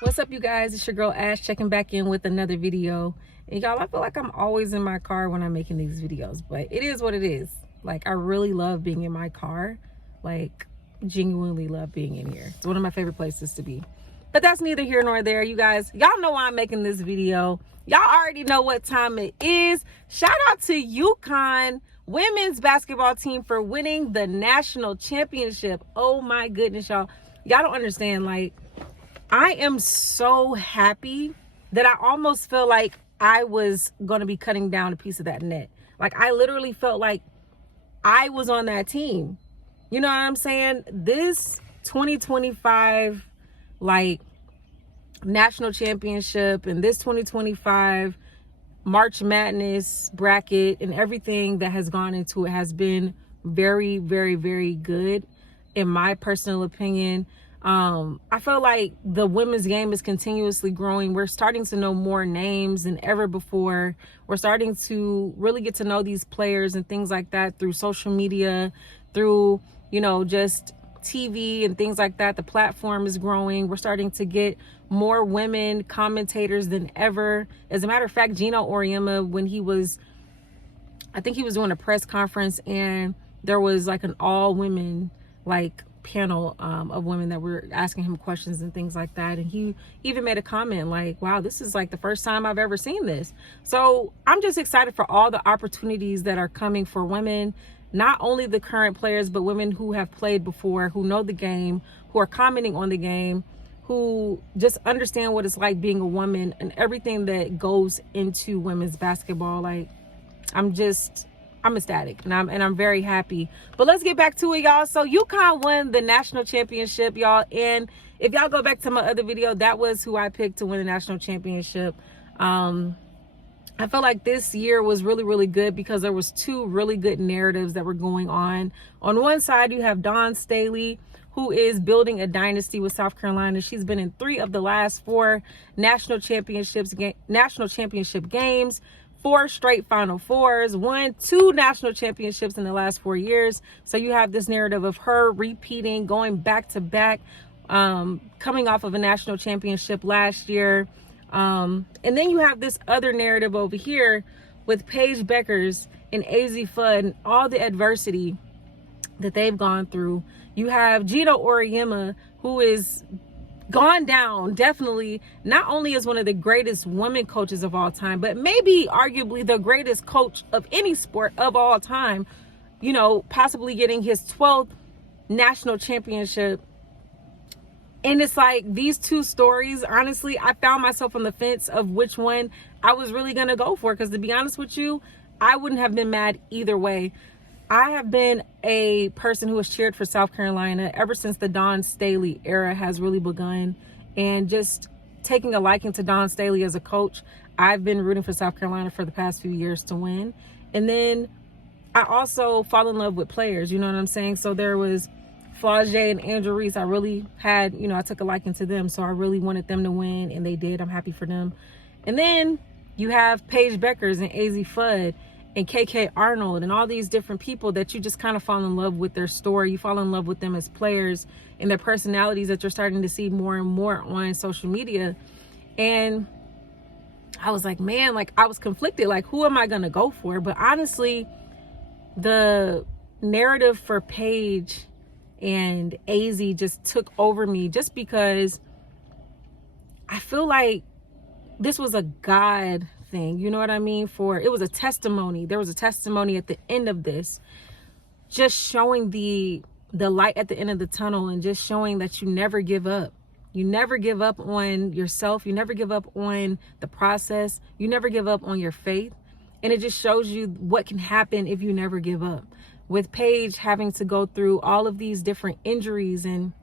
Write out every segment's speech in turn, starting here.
What's up, you guys? It's your girl Ash checking back in with another video. And y'all, I feel like I'm always in my car when I'm making these videos, but it is what it is. Like, I really love being in my car. Like, genuinely love being in here. It's one of my favorite places to be. But that's neither here nor there, you guys. Y'all know why I'm making this video. Y'all already know what time it is. Shout out to UConn women's basketball team for winning the national championship. Oh my goodness, y'all. Y'all don't understand, like, I am so happy that I almost feel like I was going to be cutting down a piece of that net. Like, I literally felt like I was on that team. You know what I'm saying? This 2025, like, national championship and this 2025 March Madness bracket and everything that has gone into it has been very, very, very good, in my personal opinion. I feel like the women's game is continuously growing. We're starting to know more names than ever before. We're starting to really get to know these players and things like that through social media, through, you know, just TV and things like that. The platform is growing. We're starting to get more women commentators than ever. As a matter of fact, Gino Auriemma, when I think he was doing a press conference, and there was like an all women like panel of women that were asking him questions and things like that, and he even made a comment like, wow, this is like the first time I've ever seen this. So I'm just excited for all the opportunities that are coming for women, not only the current players, but women who have played before, who know the game, who are commenting on the game, who just understand what it's like being a woman and everything that goes into women's basketball. Like, I'm ecstatic, and I'm very happy. But let's get back to it, y'all. So UConn won the national championship, y'all. And if y'all go back to my other video, that was who I picked to win the national championship. I felt like this year was really, really good because there was two really good narratives that were going on. On one side, you have Dawn Staley, who is building a dynasty with South Carolina. She's been in 3 of the last 4 national championship games, 4 straight Final Fours, won 2 national championships in the last 4 years. So you have this narrative of her repeating, going back to back, coming off of a national championship last year. And then you have this other narrative over here with Paige Bueckers and AZ Fudd and all the adversity that they've gone through. You have Gino Auriemma, who is gone down definitely not only as one of the greatest women coaches of all time, but maybe arguably the greatest coach of any sport of all time, you know, possibly getting his 12th national championship. And it's like, these two stories, honestly, I found myself on the fence of which one I was really going to go for. Because to be honest with you, I wouldn't have been mad either way. I have been a person who has cheered for South Carolina ever since the Dawn Staley era has really begun. And just taking a liking to Dawn Staley as a coach, I've been rooting for South Carolina for the past few years to win. And then I also fall in love with players, you know what I'm saying? So there was Flau'jae and Andrew Reese. I really had, you know, I took a liking to them. So I really wanted them to win, and they did. I'm happy for them. And then you have Paige Bueckers and AZ Fudd and KK Arnold and all these different people that you just kind of fall in love with their story. You fall in love with them as players and their personalities that you're starting to see more and more on social media. And I was like, man, like, I was conflicted. Like, who am I going to go for? But honestly, the narrative for Paige and AZ just took over me, just because I feel like this was a God thing, you know what I mean? It was a testimony. There was a testimony at the end of this, just showing the light at the end of the tunnel, and just showing that you never give up. You never give up on yourself. You never give up on the process. You never give up on your faith. And it just shows you what can happen if you never give up. With Paige having to go through all of these different injuries and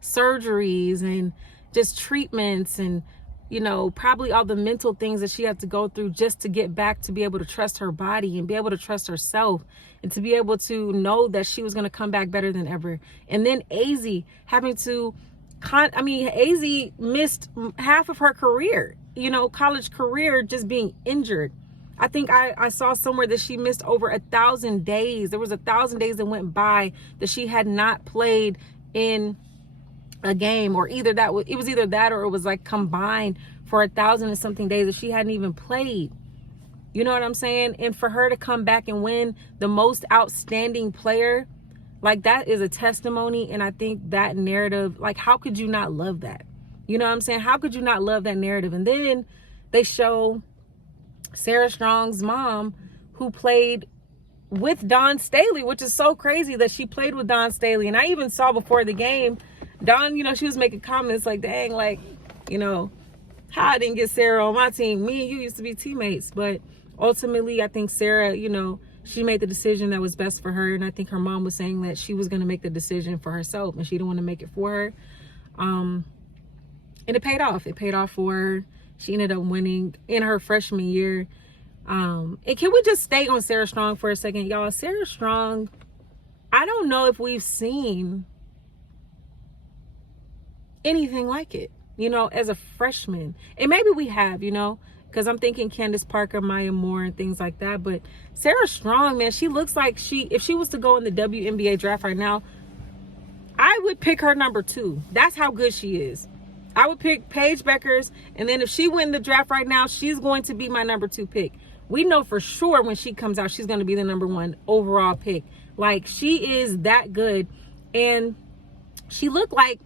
surgeries and just treatments, and, you know, probably all the mental things that she had to go through just to get back to be able to trust her body and be able to trust herself, and to be able to know that she was going to come back better than ever. And then AZ having to, AZ missed half of her career, you know, college career, just being injured. I think I saw somewhere that she missed over 1,000 days. There was 1,000 days that went by that she had not played in a game, or either that was, it was either that or it was like combined for 1,000 and something days that she hadn't even played. You know what I'm saying? And for her to come back and win the most outstanding player, like, that is a testimony. And I think that narrative, like, how could you not love that? You know what I'm saying? How could you not love that narrative? And then they show Sarah Strong's mom, who played with Dawn Staley, which is so crazy that she played with Dawn Staley. And I even saw before the game, Dawn, you know, she was making comments like, dang, like, you know, how I didn't get Sarah on my team. Me and you used to be teammates. But ultimately, I think Sarah, you know, she made the decision that was best for her. And I think her mom was saying that she was going to make the decision for herself and she didn't want to make it for her. And it paid off. It paid off for her. She ended up winning in her freshman year. And can we just stay on Sarah Strong for a second, y'all? Sarah Strong, I don't know if we've seen anything like it, you know, as a freshman. And maybe we have, you know, because I'm thinking Candace Parker, Maya Moore, and things like that. But Sarah Strong, man, she looks like if she was to go in the WNBA draft right now, I would pick her number 2. That's how good she is. I would pick Paige Bueckers, and then if she win the draft right now, she's going to be my number 2 pick. We know for sure when she comes out, she's going to be the number 1 overall pick. Like, she is that good. And she looked like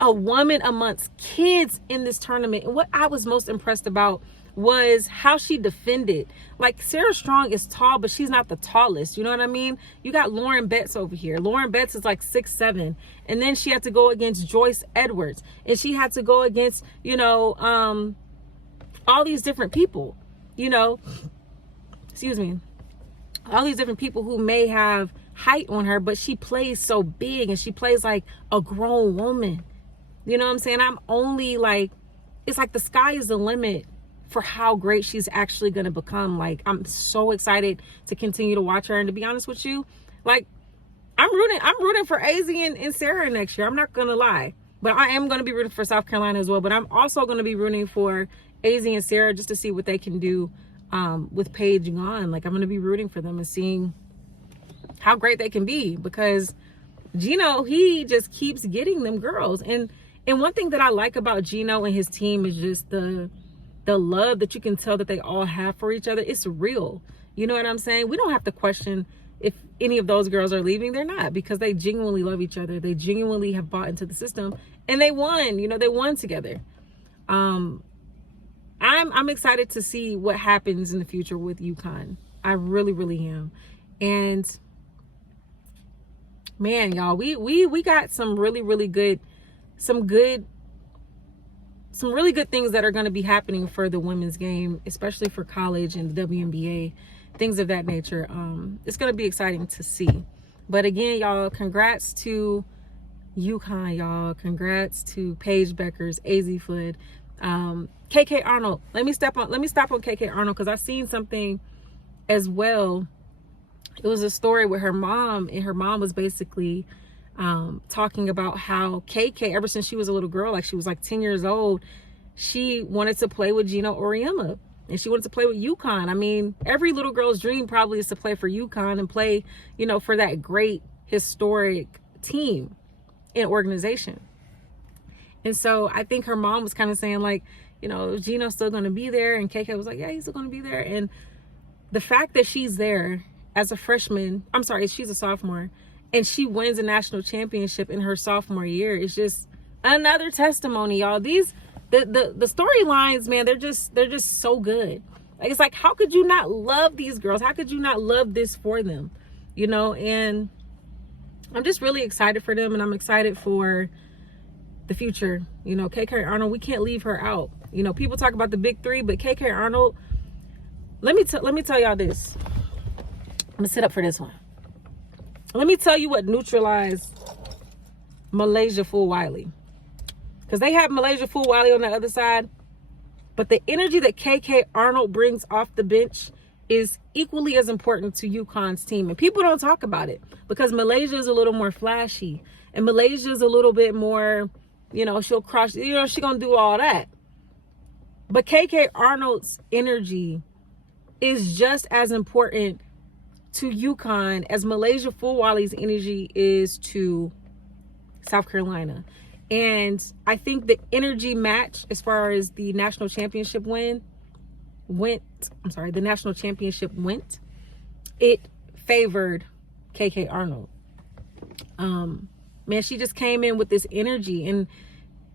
a woman amongst kids in this tournament. And what I was most impressed about was how she defended. Like, Sarah Strong is tall, but she's not the tallest. You know what I mean? You got Lauren Betts over here. Lauren Betts is like 6'7". And then she had to go against Joyce Edwards. And she had to go against, you know, all these different people, you know, excuse me, all these different people who may have height on her, but she plays so big and she plays like a grown woman. You know what I'm saying? I'm only like, it's like the sky is the limit for how great she's actually going to become. Like, I'm so excited to continue to watch her. And to be honest with you, like, I'm rooting for AZ and Sarah next year. I'm not going to lie, but I am going to be rooting for South Carolina as well. But I'm also going to be rooting for AZ and Sarah just to see what they can do with Paige gone. Like, I'm going to be rooting for them and seeing how great they can be, because Gino, he just keeps getting them girls. And one thing that I like about Gino and his team is just the love that you can tell that they all have for each other. It's real. You know what I'm saying? We don't have to question if any of those girls are leaving. They're not, because they genuinely love each other. They genuinely have bought into the system, and they won. You know, they won together. I'm excited to see what happens in the future with UConn. I really, really am. And man, y'all, we got some really, really good, some really good things that are going to be happening for the women's game, especially for college and the WNBA, things of that nature. It's going to be exciting to see. But again, y'all, congrats to UConn, y'all. Congrats to Paige Bueckers, AZ Flood, KK Arnold. Let me stop on KK Arnold, because I've seen something as well. It was a story with her mom, and her mom was basically talking about how KK, ever since she was a little girl, like she was like 10 years old, she wanted to play with Gino Auriemma, and she wanted to play with UConn. I mean, every little girl's dream probably is to play for UConn and play, you know, for that great historic team and organization. And so I think her mom was kind of saying, like, you know, Gino's still going to be there, and KK was like, yeah, he's still going to be there. And the fact that she's there as a freshman, I'm sorry, she's a sophomore, and she wins a national championship in her sophomore year, is just another testimony, y'all. The storylines, man, they're just so good. Like, it's like, how could you not love these girls? How could you not love this for them? You know, and I'm just really excited for them, and I'm excited for the future. You know, KK Arnold, we can't leave her out. You know, people talk about the big 3, but KK Arnold, let me tell y'all this. I'm gonna sit up for this one. Let me tell you what neutralized Malaysia Fulwiley. Because they have Malaysia Fulwiley on the other side, but the energy that KK Arnold brings off the bench is equally as important to UConn's team. And people don't talk about it, because Malaysia is a little more flashy, and Malaysia is a little bit more, you know, she'll crush, you know, she's gonna do all that. But KK Arnold's energy is just as important to UConn as Malaysia Fulwiley's energy is to South Carolina. And I think the energy match as far as the national championship went, it favored KK Arnold. Man, she just came in with this energy, and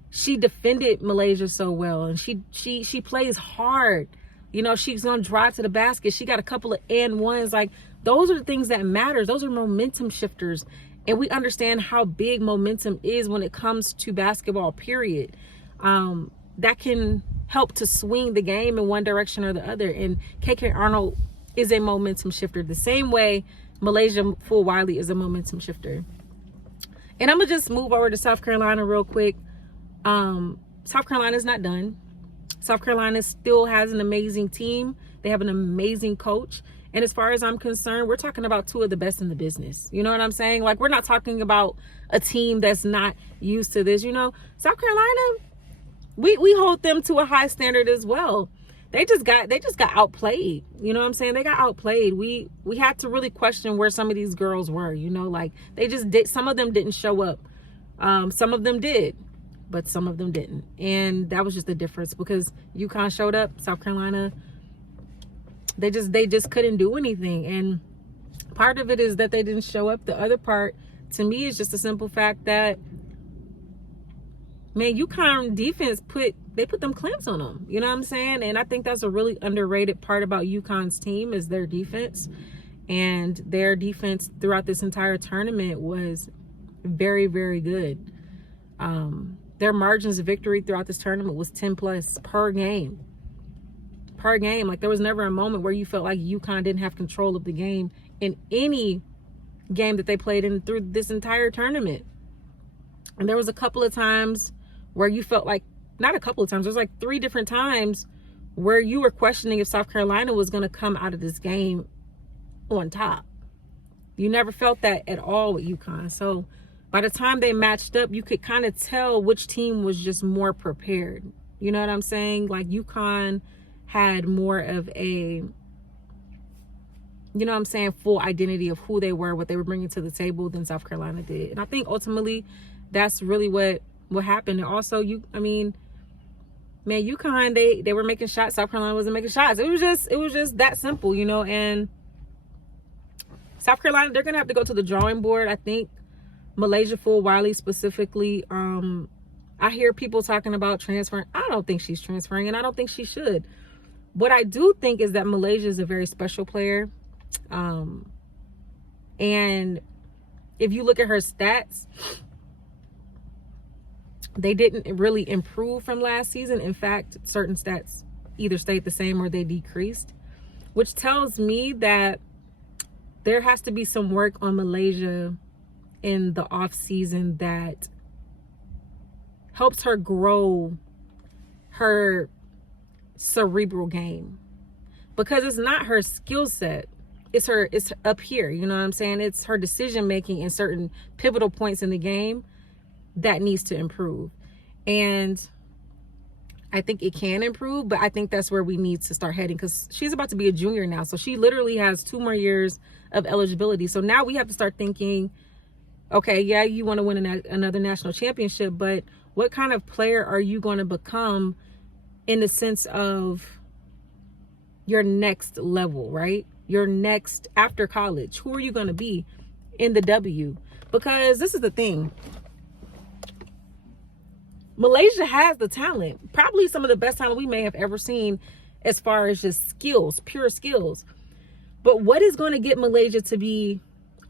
she defended Malaysia so well, and she plays hard. You know, she's gonna drive to the basket. She got a couple of and ones. Like, those are the things that matters. Those are momentum shifters. And we understand how big momentum is when it comes to basketball, period. That can help to swing the game in one direction or the other. And KK Arnold is a momentum shifter, the same way Malaysia Full Wiley is a momentum shifter. And I'm gonna just move over to South Carolina real quick. South Carolina's not done. South Carolina still has an amazing team. They have an amazing coach. And as far as I'm concerned, we're talking about two of the best in the business. You know what I'm saying? Like, we're not talking about a team that's not used to this. You know, South Carolina, we hold them to a high standard as well. They just got outplayed. You know what I'm saying? They got outplayed. We had to really question where some of these girls were, you know, like they just did. Some of them didn't show up. Some of them did, but some of them didn't. And that was just the difference, because UConn showed up, South Carolina, they just couldn't do anything. And part of it is that they didn't show up. The other part, to me, is just the simple fact that, man, UConn defense put them clamps on them. You know what I'm saying? And I think that's a really underrated part about UConn's team, is their defense. And their defense throughout this entire tournament was very, very good. Their margins of victory throughout this tournament was 10 plus per game. Like, there was never a moment where you felt like UConn didn't have control of the game in any game that they played in through this entire tournament. And there was a couple of times where you felt like, not a couple of times, there's like 3 different times where you were questioning if South Carolina was going to come out of this game on top. You never felt that at all with UConn. So by the time they matched up, you could kind of tell which team was just more prepared. You know what I'm saying? Like, UConn had more of a, you know what I'm saying, full identity of who they were, what they were bringing to the table than South Carolina did. And I think ultimately that's really what happened. And also, man, UConn, they were making shots. South Carolina wasn't making shots. It was just that simple, you know. And South Carolina, they're gonna have to go to the drawing board. I think Malaysia Full Wiley specifically, I hear people talking about transferring. I don't think she's transferring, and I don't think she should. What I do think is that Malaysia is a very special player. And if you look at her stats, they didn't really improve from last season. In fact, certain stats either stayed the same or they decreased, which tells me that there has to be some work on Malaysia in the off season that helps her grow her cerebral game, because it's not her skill set. It's up here. You know what I'm saying? It's her decision making in certain pivotal points in the game that needs to improve. And I think it can improve, but I think that's where we need to start heading, because she's about to be a junior now. So she literally has 2 more years of eligibility. So now we have to start thinking, okay, yeah, you want to win another national championship, but what kind of player are you going to become in the sense of your next level, right? Your next after college. Who are you going to be in the W? Because this is the thing. Malaysia has the talent, probably some of the best talent we may have ever seen as far as just skills, pure skills. But what is going to get Malaysia to be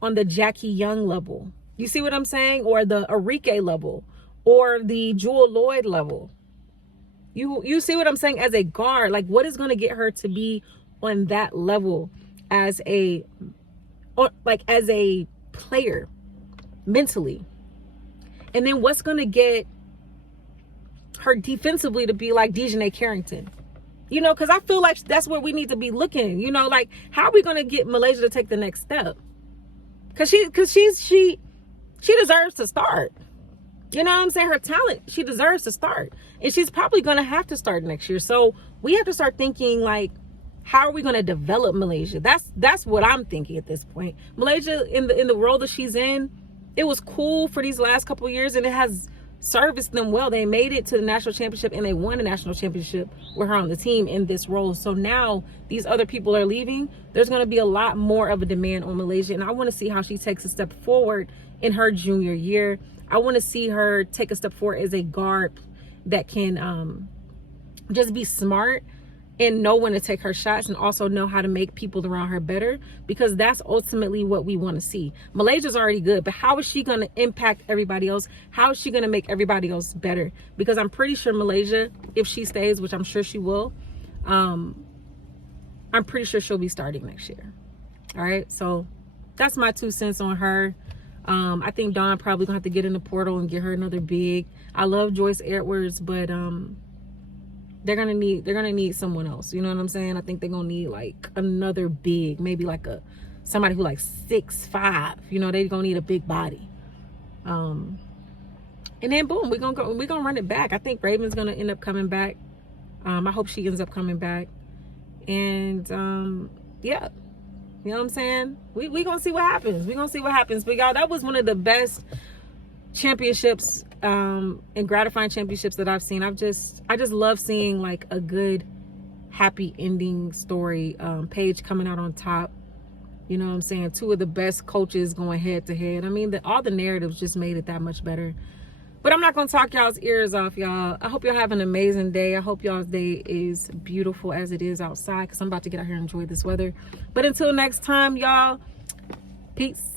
on the Jackie Young level? You see what I'm saying? Or the Arike level, or the Jewel Lloyd level. You see what I'm saying? As a guard, like, what is going to get her to be on that level as a player mentally? And then what's going to get her defensively to be like Dejanay Carrington? You know, because I feel like that's where we need to be looking. You know, like, how are we going to get Malaysia to take the next step? Because she deserves to start. You know what I'm saying? Her talent, she deserves to start. And she's probably going to have to start next year. So we have to start thinking, like, how are we going to develop Malaysia? That's what I'm thinking at this point. Malaysia, in the role that she's in, it was cool for these last couple of years, and it has serviced them well. They made it to the national championship and they won the national championship with her on the team in this role. So now these other people are leaving. There's going to be a lot more of a demand on Malaysia, and I want to see how she takes a step forward in her junior year. I want to see her take a step forward as a guard that can just be smart and know when to take her shots, and also know how to make people around her better, because that's ultimately what we want to see. Malaysia's already good, but how is she going to impact everybody else? How is she going to make everybody else better? Because I'm pretty sure Malaysia, if she stays, which I'm sure she will, I'm pretty sure she'll be starting next year. All right, so that's my 2 cents on her. I think Dawn probably gonna have to get in the portal and get her another big. I love Joyce Edwards, but they're gonna need someone else. You know what I'm saying? I think they're gonna need like another big, maybe like somebody who like 6'5". You know, they're gonna need a big body. And then boom, we're gonna run it back. I think Raven's gonna end up coming back. I hope she ends up coming back. And yeah, you know what I'm saying? We gonna see what happens. We gonna see what happens. But y'all, that was one of the best championships and gratifying championships that I've seen. I just love seeing like a good happy ending story. Paige coming out on top, you know what I'm saying? 2 of the best coaches going head to head. I mean, all the narratives just made it that much better. But I'm not gonna talk y'all's ears off, y'all. I hope y'all have an amazing day. I hope y'all's day is beautiful as it is outside, because I'm about to get out here and enjoy this weather. But until next time, y'all, peace.